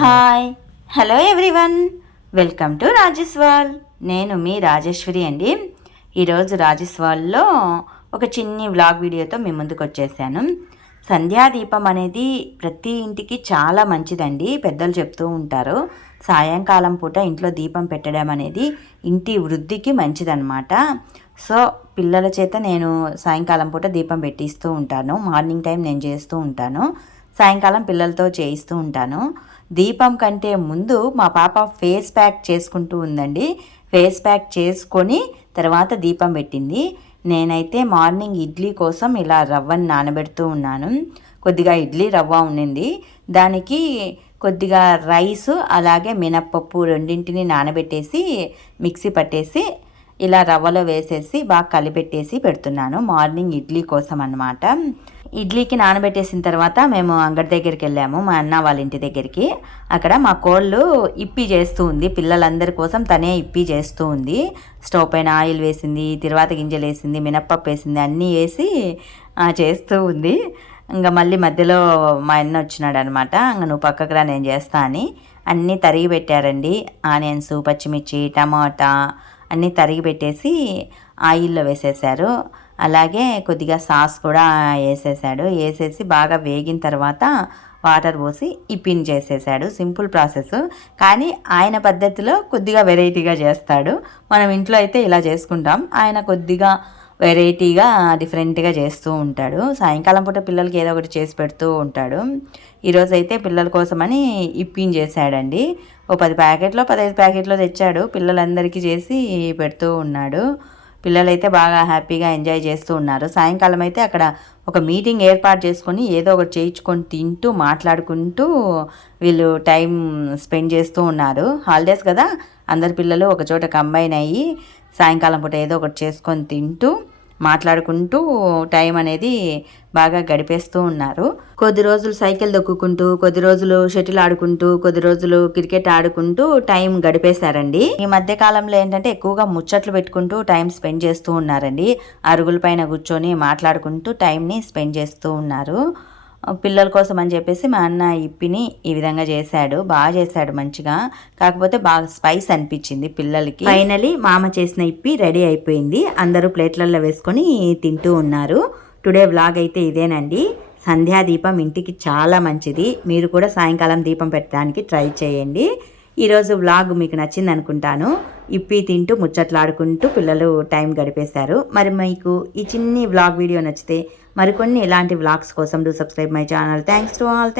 Hi hello everyone, welcome to Rajesh world. నేను మీ రాజేశ్వరి అండి. ఈరోజు రాజేష్ వరల్డ్లో ఒక చిన్ని వ్లాగ్ వీడియోతో మీ ముందుకు వచ్చేసాను. సంధ్యాదీపం అనేది ప్రతి ఇంటికి చాలా మంచిదండి. పెద్దలు చెప్తూ ఉంటారు, సాయంకాలం పూట ఇంట్లో దీపం పెట్టడం అనేది ఇంటి వృద్ధికి మంచిదన్నమాట. సో పిల్లల చేత నేను సాయంకాలం పూట దీపం పెట్టిస్తూ ఉంటాను. మార్నింగ్ టైం నేను చేస్తూ ఉంటాను, సాయంకాలం పిల్లలతో చేయిస్తూ ఉంటాను. దీపం కంటే ముందు మా పాప ఫేస్ ప్యాక్ చేసుకుంటూ ఉందండి. ఫేస్ ప్యాక్ చేసుకొని తర్వాత దీపం పెట్టింది. నేనైతే మార్నింగ్ ఇడ్లీ కోసం ఇలా రవ్వని నానబెడుతూ ఉన్నాను. కొద్దిగా ఇడ్లీ రవ్వ ఉండింది, దానికి కొద్దిగా రైసు అలాగే మినప్పప్పు రెండింటిని నానబెట్టేసి మిక్సీ పట్టేసి ఇలా రవ్వలో వేసేసి బాగా కలిపెట్టేసి పెడుతున్నాను మార్నింగ్ ఇడ్లీ కోసం అన్నమాట. ఇడ్లీకి నానబెట్టేసిన తర్వాత మేము అంగడి దగ్గరికి వెళ్ళాము, మా అన్న వాళ్ళ ఇంటి దగ్గరికి. అక్కడ మా కోళ్ళు ఇప్పి చేస్తూ ఉంది, పిల్లలందరి కోసం తనే ఇప్పి చేస్తూ ఉంది. స్టవ్ పైన ఆయిల్ వేసింది, తిరువాత గింజలు వేసింది, మినప్పప్పు వేసింది, అన్నీ వేసి చేస్తూ ఉంది. ఇంకా మళ్ళీ మధ్యలో మా అన్న వచ్చినాడు అనమాట. ఇంకా నువ్వు పక్కకు రా నేను చేస్తా అని అన్నీ తరిగి పెట్టారండి. ఆనియన్స్, పచ్చిమిర్చి, టమాటా అన్నీ తరిగి పెట్టేసి ఆయిల్లో వేసేసారు. అలాగే కొద్దిగా సాస్ కూడా వేసేసాడు. వేసేసి బాగా వేగిన తర్వాత వాటర్ పోసి ఇప్పిన్ చేసేసాడు. సింపుల్ ప్రాసెస్, కానీ ఆయన పద్ధతిలో కొద్దిగా వెరైటీగా చేస్తాడు. మనం ఇంట్లో అయితే ఇలా చేసుకుంటాం, ఆయన కొద్దిగా వెరైటీగా డిఫరెంట్గా చేస్తూ ఉంటాడు. సాయంకాలం పూట పిల్లలకి ఏదో ఒకటి చేసి పెడుతూ ఉంటాడు. ఈరోజు అయితే పిల్లల కోసమని ఇప్పిన్ చేశాడండి. ఓ 10 ప్యాకెట్లో 15 ప్యాకెట్లో తెచ్చాడు. పిల్లలందరికీ చేసి పెడుతూ ఉన్నాడు. పిల్లలైతే బాగా హ్యాపీగా ఎంజాయ్ చేస్తూ ఉన్నారు. సాయంకాలం అయితే అక్కడ ఒక మీటింగ్ ఏర్పాటు చేసుకొని ఏదో ఒకటి చేయించుకొని తింటూ మాట్లాడుకుంటూ వీళ్ళు టైం స్పెండ్ చేస్తూ ఉన్నారు. హాలిడేస్ కదా, అందరి పిల్లలు ఒక చోట కంబైన్ అయ్యి సాయంకాలం పూట ఏదో ఒకటి చేసుకొని తింటూ మాట్లాడుకుంటూ టైం అనేది బాగా గడిపేస్తూ ఉన్నారు. కొద్ది రోజులు సైకిల్ దొక్కుకుంటూ, కొద్ది రోజులు షటిల్ ఆడుకుంటూ, కొద్ది రోజులు క్రికెట్ ఆడుకుంటూ టైం గడిపేశారండి. ఈ మధ్య కాలంలో ఏంటంటే ఎక్కువగా ముచ్చట్లు పెట్టుకుంటూ టైం స్పెండ్ చేస్తూ ఉన్నారండి. అరుగుల పైన కూర్చొని మాట్లాడుకుంటూ టైంని స్పెండ్ చేస్తూ ఉన్నారు. పిల్లల కోసం అని చెప్పేసి మా అన్న ఇప్పిని ఈ విధంగా చేశాడు. బాగా చేశాడు మంచిగా, కాకపోతే బాగా స్పైస్ అనిపించింది పిల్లలకి. ఫైనలీ మామ చేసిన ఇప్పి రెడీ అయిపోయింది. అందరూ ప్లేట్లలో వేసుకొని తింటూ ఉన్నారు. టుడే వ్లాగ్ అయితే ఇదేనండి. సంధ్యాదీపం ఇంటికి చాలా మంచిది. మీరు కూడా సాయంకాలం దీపం పెట్టడానికి ట్రై చేయండి. ఈరోజు వ్లాగ్ మీకు నచ్చింది అనుకుంటాను. ఇప్పి తింటూ ముచ్చట్లాడుకుంటూ పిల్లలు టైం గడిపేశారు. మరి మీకు ఈ చిన్ని వ్లాగ్ వీడియో నచ్చితే మరికొన్ని ఇలాంటి వ్లాగ్స్ కోసం do subscribe my channel. Thanks to all.